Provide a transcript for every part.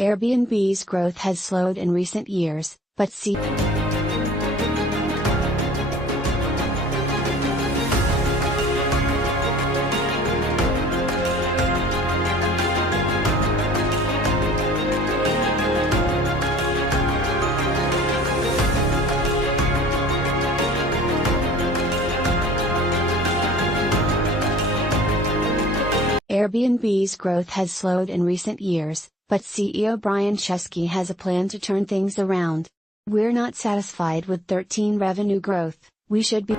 Airbnb's growth has slowed in recent years, but Airbnb's growth has slowed in recent years, but CEO Brian Chesky has a plan to turn things around. "We're not satisfied with 13 revenue growth, we should be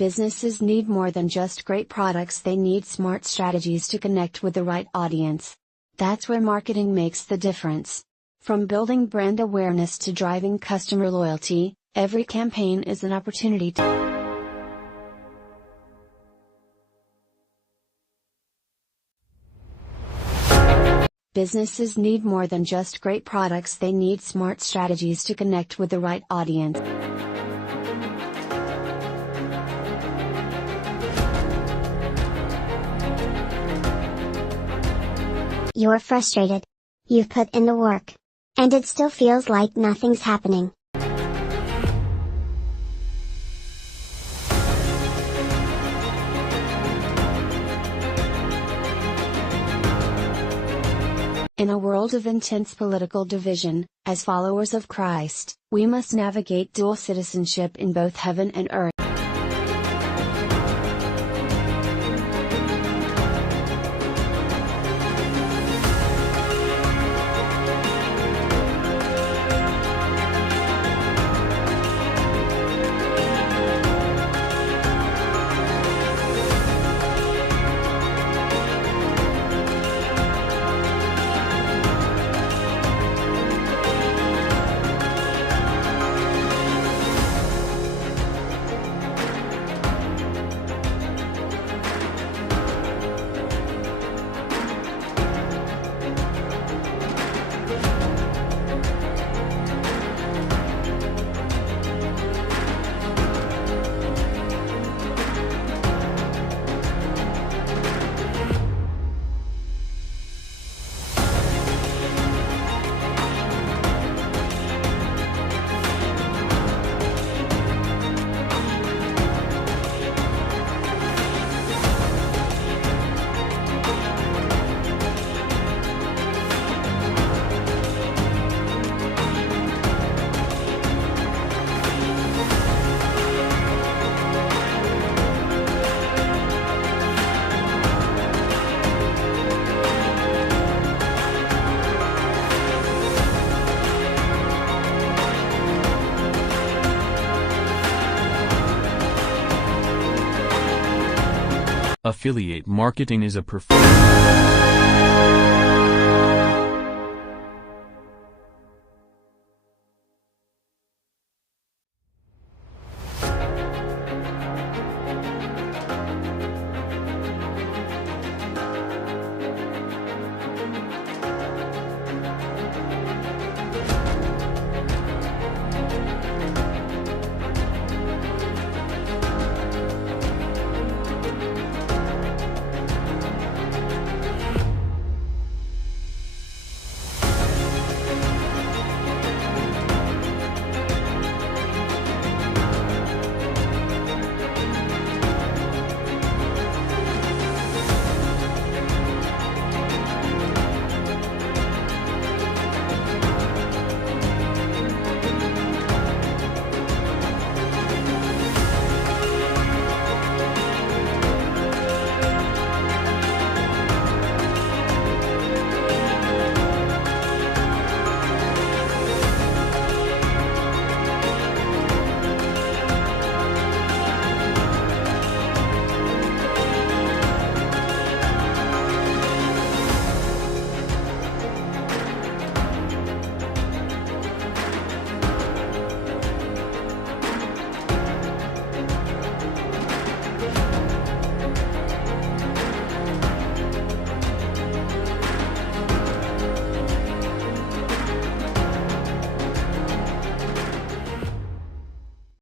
Businesses need more than just great products, they need smart strategies to connect with the right audience. That's where marketing makes the difference. From building brand awareness to driving customer loyalty, every campaign is an opportunity Businesses need more than just great products, they need smart strategies to connect with the right audience. You're frustrated. You've put in the work. And it still feels like nothing's happening. In a world of intense political division, as followers of Christ, we must navigate dual citizenship in both heaven and earth. Affiliate marketing is a performance